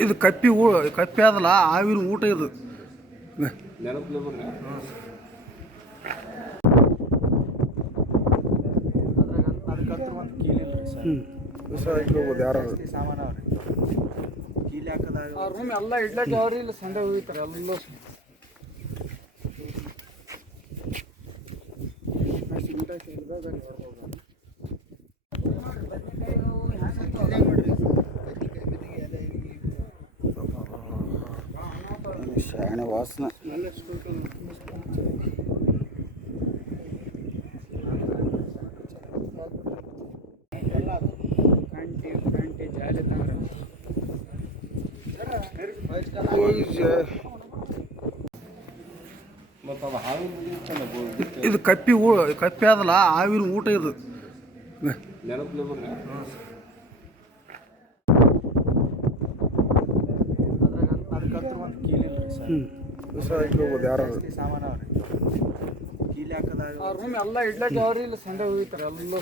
ಇದು ಕಪ್ಪಿ ಊ ಕಪ್ಪಿ ಆದಲ್ಲ ಆವಿನ ಊಟ ಇದು. ಸಾಮಾನು ರೂಮ್ ಎಲ್ಲ ಇಡ್ಲಕ್ಕೆ ಅವ್ರಿ ಇಲ್ಲ ಸಂಡೆ ಹೋಗಿತ್ತಾರೆ ಎಲ್ಲ ಶಾಣೆ ವಾಸನೆ ಕಂಟಿ ಕಂಟಿ ಜಾಲಿ ಇದು ಕಪ್ಪಿ ಊ ಕಪ್ಪಿ ಆದಲ್ಲ ಆವಿನ ಊಟ ಇದು. ಎಲ್ಲ ಇಡ್ಲಕ್ಕೆ ಅವ್ರಿ ಇಲ್ಲ ಸಂಡೆ ಹೋಗಿತ್ತಾರೆ ಎಲ್ಲ